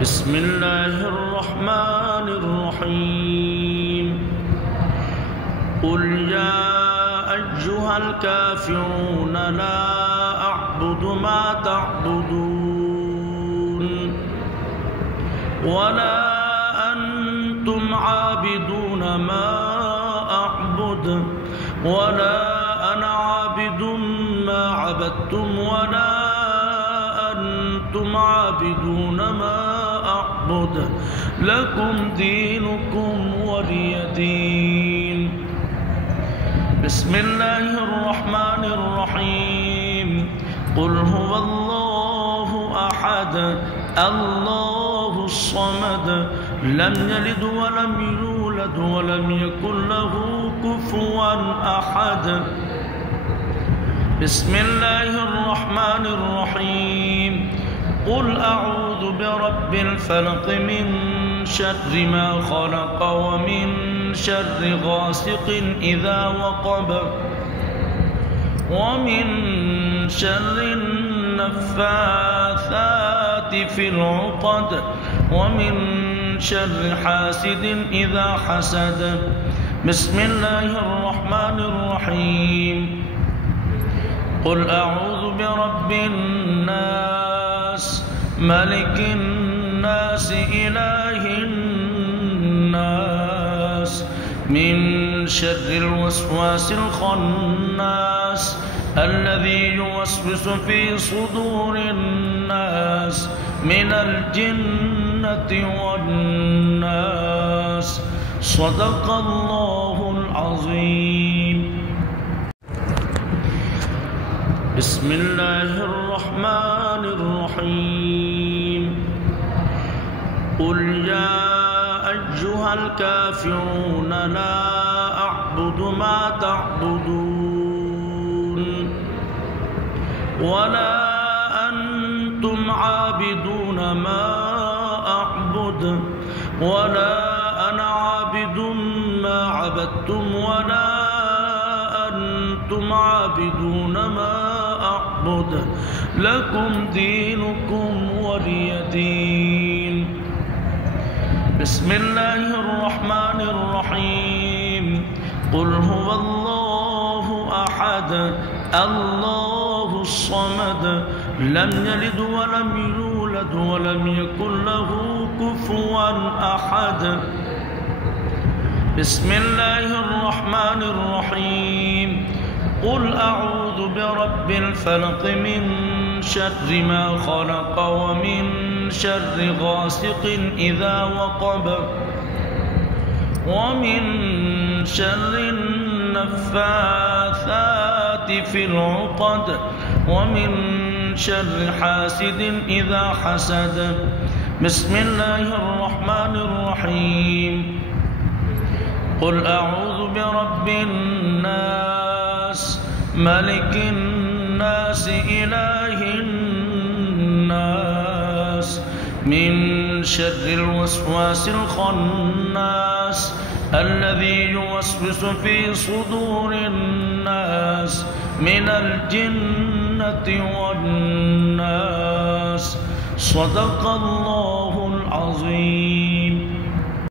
بسم الله الرحمن الرحيم قل يا أيها الكافرون لا أعبد ما تعبدون ولا أنتم عابدون ما أعبد ولا أنا عابد ما عبدتم ولا أنتم عابدون ما أعبد لكم دينكم ولي دين. بسم الله الرحمن الرحيم قل هو الله أحد الله الصمد لم يلد ولم يولد ولم يكن له كفوا أحد. بسم الله الرحمن الرحيم قل أعوذ برب الفلق من شر ما خلق ومن شر غاسق إذا وقب ومن شر النفاثات في العقد ومن شر حاسد إذا حسد. بسم الله الرحمن الرحيم قل أعوذ برب الناس ملك الناس إله الناس من شر الوسواس الخناس الذي يوسوس في صدور الناس من الجنة والناس. صدق الله العظيم. بسم الله الرحمن الرحيم قل يا أيها الكافرون لا أعبد ما تعبدون ولا أنتم عابدون ما أعبد ولا أنا عابد ما عبدتم ولا أنتم عابدون ما أعبد لكم دينكم ولي دين. بسم الله الرحمن الرحيم قل هو الله أحد الله الصمد لم يلد ولم يولد ولم يكن له كفوا أحد. بسم الله الرحمن الرحيم قل أعوذ برب الفلق من شر ما خلق ومن شر غاسق إذا وقب ومن شر النفاثات في العقد ومن شر حاسد إذا حسد. بسم الله الرحمن الرحيم قل أعوذ برب الناس ملك الناس إله الناس من شر الوسواس الخناس الذي يوسوس في صدور الناس من الجنة والناس. صدق الله العظيم.